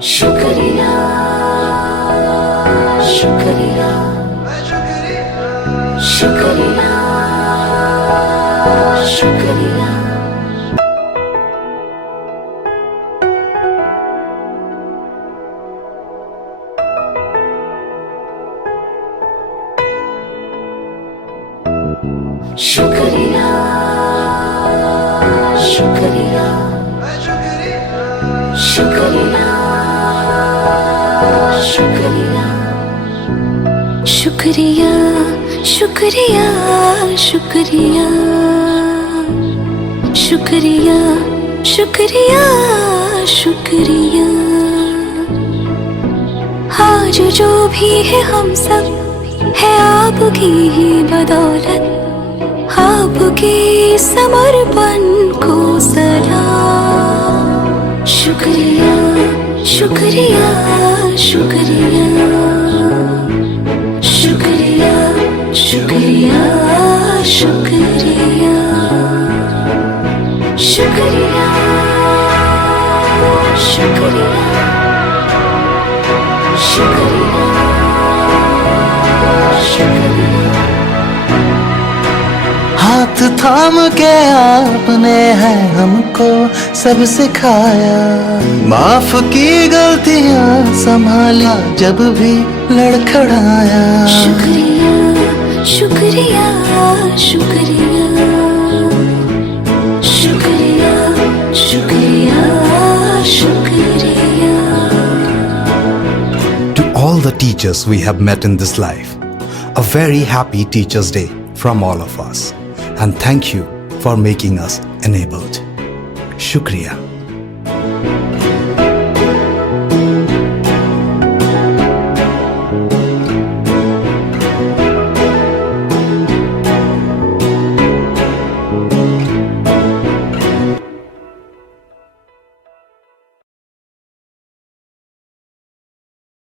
शुक्रिया शुक्रिया शुक्रिया शुक्रिया शुक्रिया शुक्रिया शुक्रिया शुक्रिया शुक्रिया शुक्रिया शुक्रिया शुक्रिया शुक्रिया शुक्रिया आज जो भी है हम सब है आपकी ही बदौलत आपके समर्पण को सलाम शुक्रिया शुक्रिया शुक्रिया शुक्रिया शुक्रिया शुक्रिया शुक्रिया शुक्रिया शुक्रिया शुक्रिया हाथ थाम के आपने है हमको सब सिखाया, माफ की गलतियां संभाला जब भी लड़खड़ाया। शुक्रिया शुक्रिया शुक्रिया शुक्रिया शुक्रिया शुक्रिया। To all the teachers we have met in this life, a very happy Teachers' Day from all of us. And thank you for making us enabled. Shukriya.